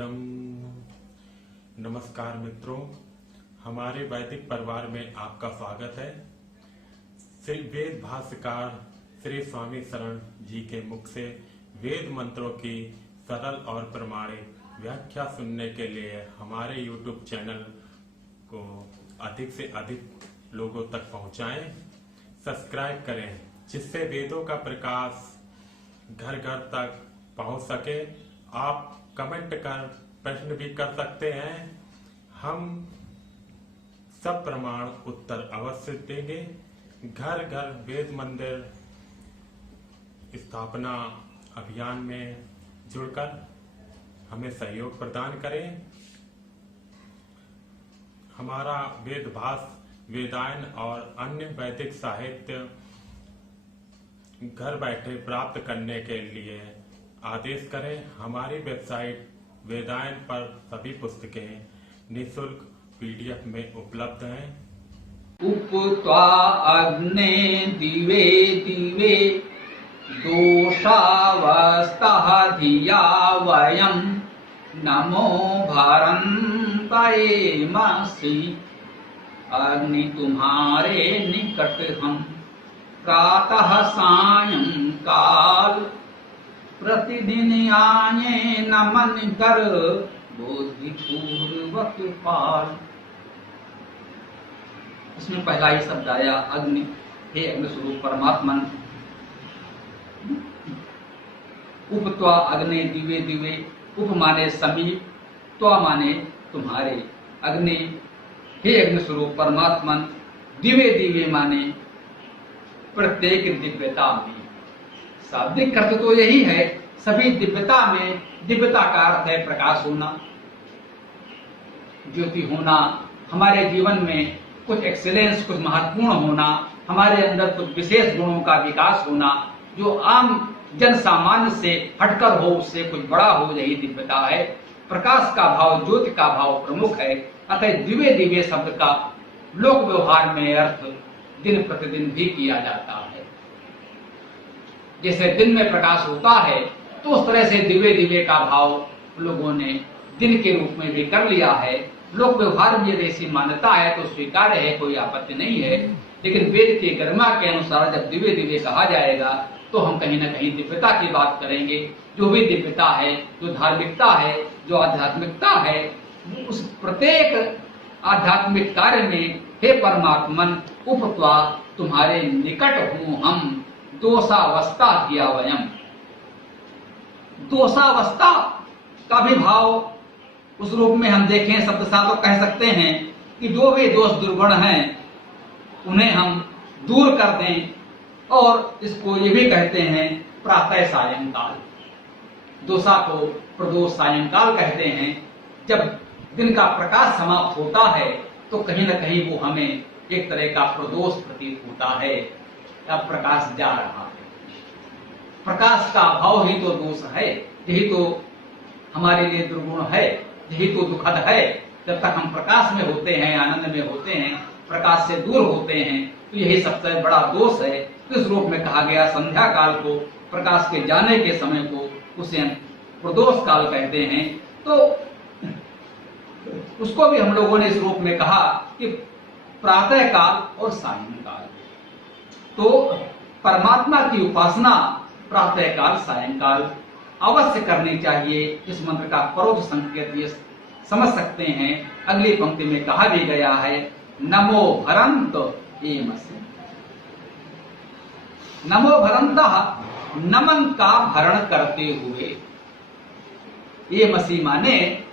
सादरम। नमस्कार मित्रों, हमारे वैदिक परिवार में आपका स्वागत है। श्री वेद भाष्यकार श्री स्वामी शरण जी के मुख से वेद मंत्रों की सरल और प्रमाणिक व्याख्या सुनने के लिए हमारे YouTube चैनल को अधिक से अधिक लोगों तक पहुंचाएं, सब्सक्राइब करें, जिससे वेदों का प्रकाश घर घर तक पहुंच सके। आप कमेंट कर प्रश्न भी कर सकते हैं, हम सब प्रमाण उत्तर अवश्य देंगे। घर घर वेद मंदिर स्थापना अभियान में जुड़कर हमें सहयोग प्रदान करें। हमारा वेद भाष्य, वेदायन और अन्य वैदिक साहित्य घर बैठे प्राप्त करने के लिए आदेश करें। हमारी वेबसाइट वेदायन पर सभी पुस्तकें निःशुल्क PDF में उपलब्ध हैं। उपत्वा अग्ने दिवे दिवे दोषावस्तः धिया वयं नमो भरन्तायेमसि। अग्नि तुम्हारे निकट हम प्रातः सायंकाल प्रतिदिन आए नमन कर बुद्धि पूर्वक पाल। इसमें पहला ही शब्द आया अग्नि। हे अग्नि स्वरूप परमात्मन। उपत्वा अग्नि दिवे दिवे। उप माने समीप, त्वा माने तुम्हारे। अग्नि, हे अग्नि स्वरूप परमात्मन। दिवे दिवे माने प्रत्येक दिव्यता में। शाब्दिक अर्थ तो यही है, सभी दिव्यता में। दिव्यता का अर्थ है प्रकाश होना, ज्योति होना, हमारे जीवन में कुछ एक्सीलेंस, कुछ महत्वपूर्ण होना, हमारे अंदर कुछ विशेष गुणों का विकास होना, जो आम जन सामान्य से हटकर हो, उससे कुछ बड़ा हो, यही दिव्यता है। प्रकाश का भाव, ज्योति का भाव प्रमुख है। अतः दिव्य दिव्य शब्द का लोक व्यवहार में अर्थ दिन प्रतिदिन भी किया जाता है। जैसे दिन में प्रकाश होता है, तो उस तरह से दिव्य दिव्य का भाव लोगों ने दिन के रूप में भी कर लिया है। लोक व्यवहार में यदि ऐसी मान्यता है तो स्वीकार्य है, कोई आपत्ति नहीं है। लेकिन वेद के गरिमा के अनुसार जब दिव्य दिव्य कहा जाएगा तो हम कहीं न कहीं दिव्यता की बात करेंगे। जो भी दिव्यता है, जो धार्मिकता है, जो आध्यात्मिकता है, उस प्रत्येक आध्यात्मिक कार्य में हे परमात्मन उपत्वा तुम्हारे निकट हूं हम, दोषावस्था किया वयम। दोषावस्था का भी भाव उस रूप में हम देखें, शब्द सा तो कह सकते हैं कि जो भी दोष दुर्गुण हैं उन्हें हम दूर कर दें। और इसको ये भी कहते हैं प्रातः सायंकाल। दोषा को प्रदोष सायंकाल कहते हैं। जब दिन का प्रकाश समाप्त होता है तो कहीं न कहीं वो हमें एक तरह का प्रदोष प्रतीत होता है। अब प्रकाश जा रहा है। प्रकाश का अभाव ही तो दोष है, यही तो हमारे लिए दुर्गुण है, यही तो दुखद है। जब तक हम प्रकाश में होते हैं, आनंद में होते हैं, प्रकाश से दूर होते हैं, तो यही सबसे बड़ा दोष है। इस रूप में कहा गया संध्या काल को, प्रकाश के जाने के समय को, उसे हम प्रदोष काल कहते हैं। तो उसको भी हम लोगों ने इस रूप में कहा कि प्रातः काल और सायंकाल। तो परमात्मा की उपासना प्रातः काल सायंकाल अवश्य करनी चाहिए। इस मंत्र का परोक्ष संकेत ये समझ सकते हैं। अगली पंक्ति में कहा भी गया है नमो भरंत एमसि। नमो भरंतः, नमन का भरण करते हुए। एमसि माने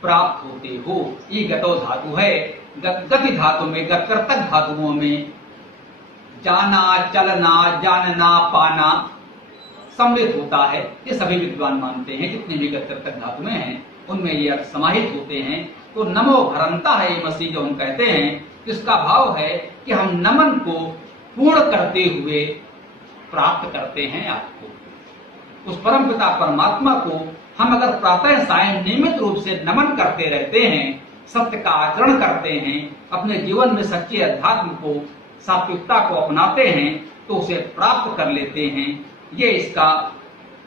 प्राप्त होते हो। ये गतो धातु है। गति धातु में, गत्कर्तक धातुओं में जाना, चलना, जानना, पाना सम्मिलित होता है। ये सभी विद्वान मानते हैं, जितने भी गत्कर्तक धातुएं हैं उनमें ये अर्थ समाहित होते हैं। तो नमो भरंता है मसीह जो हम कहते हैं, इसका भाव है कि हम नमन को पूर्ण करते हुए प्राप्त करते हैं आपको। उस परम पिता परमात्मा को हम अगर प्रातः सायं नियमित रूप से नमन करते रहते हैं, सत्य का आचरण करते हैं, अपने जीवन में सच्चे अध्यात्म को, सात्विकता को अपनाते हैं, तो उसे प्राप्त कर लेते हैं। ये इसका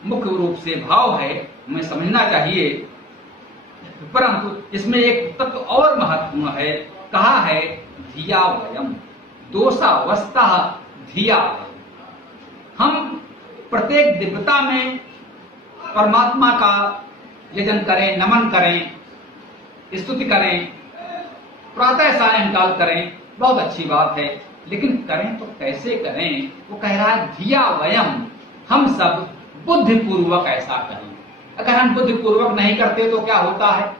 मुख्य रूप से भाव है, हमें समझना चाहिए। परंतु इसमें एक तत्व और महत्वपूर्ण है, कहा है धिया वयम, दोषावस्था धिया वयम। हम प्रत्येक दिव्यता में परमात्मा का यजन करें, नमन करें, स्तुति करें, प्रातः सायंकाल करें, बहुत अच्छी बात है, लेकिन करें तो कैसे करें? वो कह रहा है धिया वयम, हम सब बुद्धिपूर्वक ऐसा करें। अगर हम बुद्धिपूर्वक नहीं करते तो क्या होता है?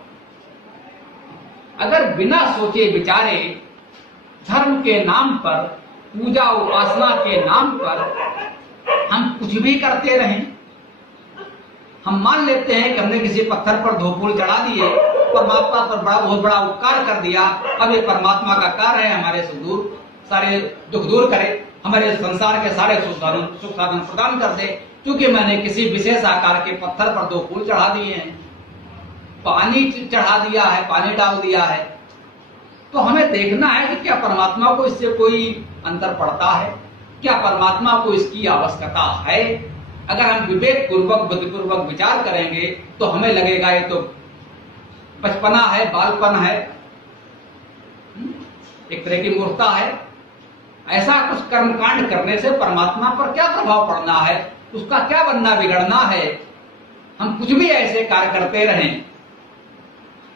अगर बिना सोचे विचारे धर्म के नाम पर, पूजा उपासना के नाम पर हम कुछ भी करते रहें, हम मान लेते हैं कि हमने किसी पत्थर पर दो फूल चढ़ा दिए, परमात्मा पर बहुत बड़ा उपकार कर दिया, अब ये परमात्मा का कार्य है हमारे से दूर सारे दुख दूर करे, हमारे संसार के सारे सुख साधन प्रदान कर दे, क्योंकि मैंने किसी विशेष आकार के पत्थर पर दो फूल चढ़ा दिए हैं, पानी चढ़ा दिया है, पानी डाल दिया है। तो हमें देखना है कि क्या परमात्मा को इससे कोई अंतर पड़ता है, क्या परमात्मा को इसकी आवश्यकता है। अगर हम विवेक पूर्वक बुद्धिपूर्वक विचार करेंगे तो हमें लगेगा ये तो बचपना है, बालपन है, एक तरह की मूर्खता है। ऐसा कुछ कर्मकांड करने से परमात्मा पर क्या प्रभाव पड़ना है, उसका क्या बनना बिगड़ना है। हम कुछ भी ऐसे कार्य करते रहें,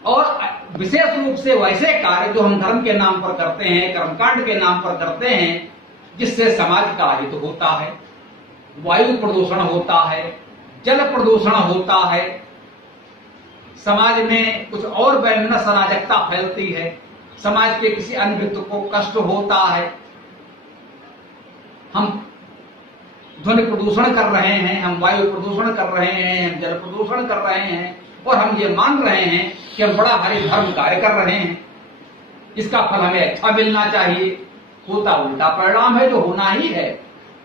और विशेष रूप से वैसे कार्य जो हम धर्म के नाम पर करते हैं, कर्मकांड के नाम पर करते हैं, जिससे समाज का हित होता है, वायु प्रदूषण होता है, जल प्रदूषण होता है, समाज में कुछ और वैमनस्य अराजकता फैलती है, समाज के किसी अन्य व्यक्ति को कष्ट होता है, हम ध्वनि प्रदूषण कर रहे हैं, हम वायु प्रदूषण कर रहे हैं, हम जल प्रदूषण कर रहे हैं, और हम ये मान रहे हैं कि हम बड़ा हरि धर्म कार्य कर रहे हैं, इसका फल हमें अच्छा मिलना चाहिए। होता उल्टा परिणाम है जो होना ही है,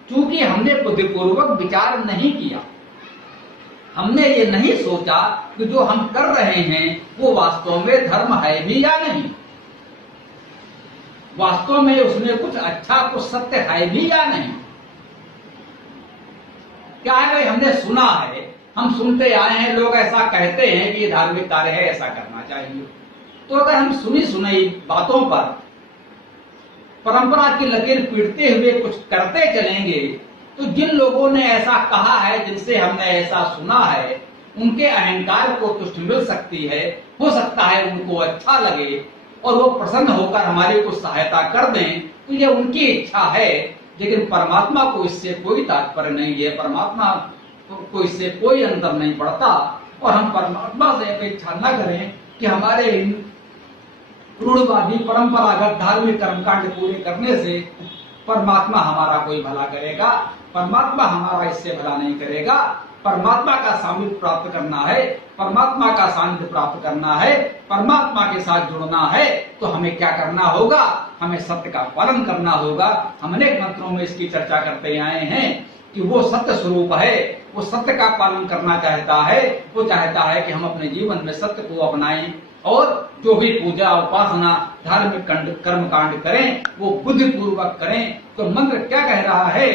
क्योंकि हमने बुद्धिपूर्वक विचार नहीं किया, हमने ये नहीं सोचा कि जो हम कर रहे हैं वो वास्तव में धर्म है भी या नहीं, वास्तव में उसमें कुछ अच्छा कुछ सत्य है भी या नहीं। क्या है भाई, हमने सुना है, हम सुनते आए हैं, लोग ऐसा कहते हैं कि ये धार्मिक कार्य है, ऐसा करना चाहिए। तो अगर हम सुनी सुनाई बातों पर परंपरा की लकीर पीटते हुए कुछ करते चलेंगे, तो जिन लोगों ने ऐसा कहा है, जिनसे हमने ऐसा सुना है, उनके अहंकार को तुष्टि मिल सकती है, हो सकता है उनको अच्छा लगे और वो प्रसन्न होकर हमारी कुछ सहायता कर दें, तो ये उनकी इच्छा है। लेकिन परमात्मा को इससे कोई तात्पर्य नहीं है, परमात्मा को इससे कोई अंतर नहीं पड़ता, और हम परमात्मा से अपेक्षा न करें कि हमारे रूढ़वादी परंपरागत धार्मिक कर्मकांड पूरे करने से परमात्मा हमारा कोई भला करेगा। परमात्मा हमारा इससे भला नहीं करेगा। परमात्मा का सामिप्य प्राप्त करना है, परमात्मा का सानिध्य प्राप्त करना है, परमात्मा के साथ जुड़ना है, तो हमें क्या करना होगा? हमें सत्य का पालन करना होगा। हम अनेक मंत्रों में इसकी चर्चा करते आए हैं कि वो सत्य स्वरूप है, वो सत्य का पालन करना चाहता है, वो चाहता है कि हम अपने जीवन में सत्य को अपनाएं, और जो भी पूजा उपासना धार्मिक कर्म कांड करें वो बुद्धि पूर्वक करें। तो मंत्र क्या कह रहा है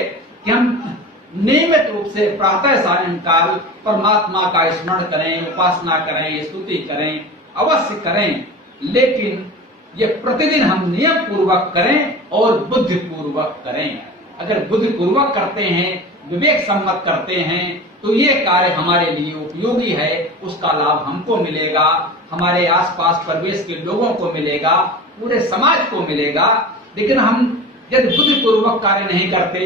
कि हम नियमित रूप से प्रातः सायंकाल परमात्मा का स्मरण करें, उपासना करें, स्तुति करें, अवश्य करें, लेकिन ये प्रतिदिन हम नियम पूर्वक करें और बुद्धि पूर्वक करें। अगर बुद्धि पूर्वक करते हैं, विवेक सम्मत करते हैं, तो ये कार्य हमारे लिए उपयोगी है, उसका लाभ हमको मिलेगा, हमारे आसपास परिवेश के लोगों को मिलेगा, पूरे समाज को मिलेगा। लेकिन हम यदि बुद्धिपूर्वक कार्य नहीं करते,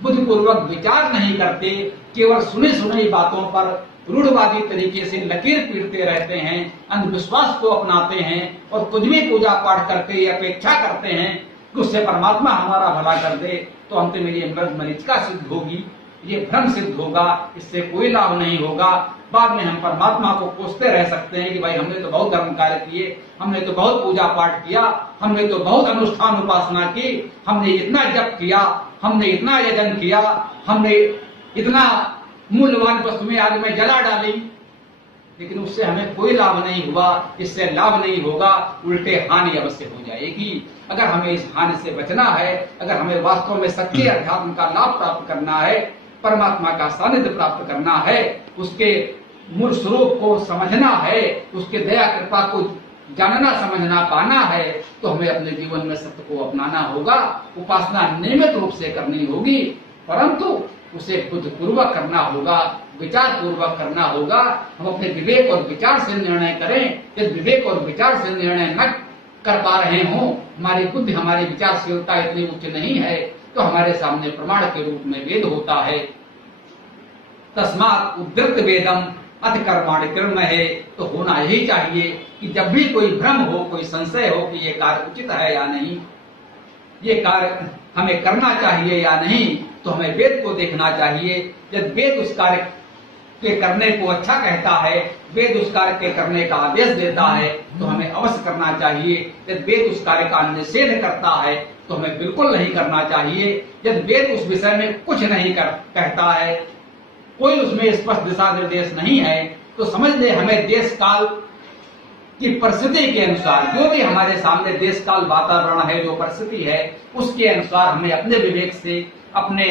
बुद्धिपूर्वक विचार नहीं करते, केवल सुनी सुनी बातों पर रूढ़वादी तरीके से लकीर पीटते रहते हैं, अंधविश्वास को अपनाते हैं और कुछ भी पूजा पाठ करके अपेक्षा करते हैं कि उससे परमात्मा हमारा भला कर दे, तो अंत में ये मरीचिका सिद्ध होगी, ये भ्रम सिद्ध होगा, इससे कोई लाभ नहीं होगा। बाद में हम परमात्मा को कोसते रह सकते हैं कि भाई हमने तो बहुत धर्म कार्य किए, हमने तो बहुत पूजा पाठ किया, हमने तो बहुत अनुष्ठान उपासना की, हमने इतना जप किया, हमने इतना यजन किया, हमने इतना मूल्यवान वस्तुएं आदि में जला डाली, लेकिन उससे हमें कोई लाभ नहीं हुआ, इससे लाभ नहीं होगा, उल्टे हानि अवश्य हो जाएगी। अगर हमें इस हानि से बचना है, अगर हमें वास्तव में सच्चे अध्यात्म का लाभ प्राप्त करना है, परमात्मा का सानिध्य प्राप्त करना है, उसके मूल स्वरूप को समझना है, उसके दया कृपा को जानना समझना पाना है, तो हमें अपने जीवन में सत्य को अपनाना होगा। उपासना नियमित रूप से करनी होगी, परंतु उसे बुद्धिपूर्वक करना होगा, विचार पूर्वक करना होगा। हम अपने विवेक और विचार से निर्णय करें। यदि विवेक और विचार से निर्णय न कर पा रहे हों, हमारी बुद्धि हमारी विचारशीलता इतनी उच्च नहीं है, तो हमारे सामने प्रमाण के रूप में वेद होता है। तस्मात् उद्धृत वेदम अथ कर्माणि कृण्महे। तो होना यही चाहिए कि जब भी कोई भ्रम हो, कोई संशय हो कि ये कार्य उचित है या नहीं, ये कार्य हमें करना चाहिए या नहीं, तो हमें वेद को देखना चाहिए। यदि वेद उस कार्य के करने को अच्छा कहता है, वेद उस कार्य के करने का आदेश देता है, तो हमें अवश्य करना चाहिए। यदि वेद उस कार्य का निषेध करता है, तो हमें बिल्कुल नहीं करना चाहिए। यदि वेद उस विषय में कुछ नहीं कहता है, कोई उसमें स्पष्ट दिशा निर्देश नहीं है, तो समझ ले हमें देश काल की परिस्थिति के अनुसार, जो भी हमारे सामने देश काल वातावरण है, जो परिस्थिति है, उसके अनुसार हमें अपने विवेक से, अपने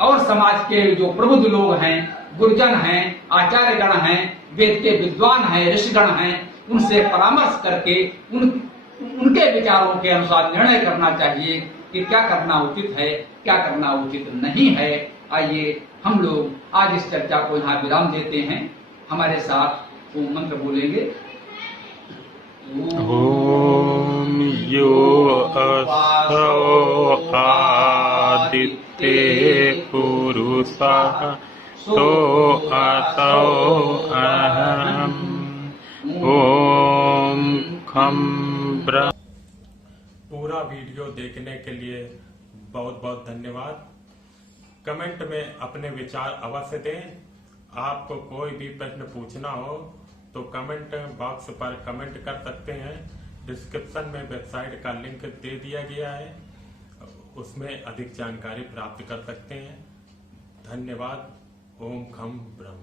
और समाज के जो प्रबुद्ध लोग हैं, गुरुजन हैं, आचार्यगण हैं, वेद के विद्वान हैं, ऋषिगण हैं, उनसे परामर्श करके उनके विचारों के अनुसार निर्णय करना चाहिए कि क्या करना उचित है, क्या करना उचित नहीं है। आइए हम लोग आज इस चर्चा को यहाँ विराम देते हैं। हमारे साथ वो मंत्र बोलेंगे। ओम यो असौ आदित्ये पुरुषः सो असौ अहम् ओम खम ब्रह्म। पूरा वीडियो देखने के लिए बहुत बहुत धन्यवाद। कमेंट में अपने विचार अवश्य दें। आपको कोई भी प्रश्न पूछना हो तो कमेंट बॉक्स पर कमेंट कर सकते हैं। डिस्क्रिप्शन में वेबसाइट का लिंक दे दिया गया है, उसमें अधिक जानकारी प्राप्त कर सकते हैं। धन्यवाद। ओम खम ब्रह्म।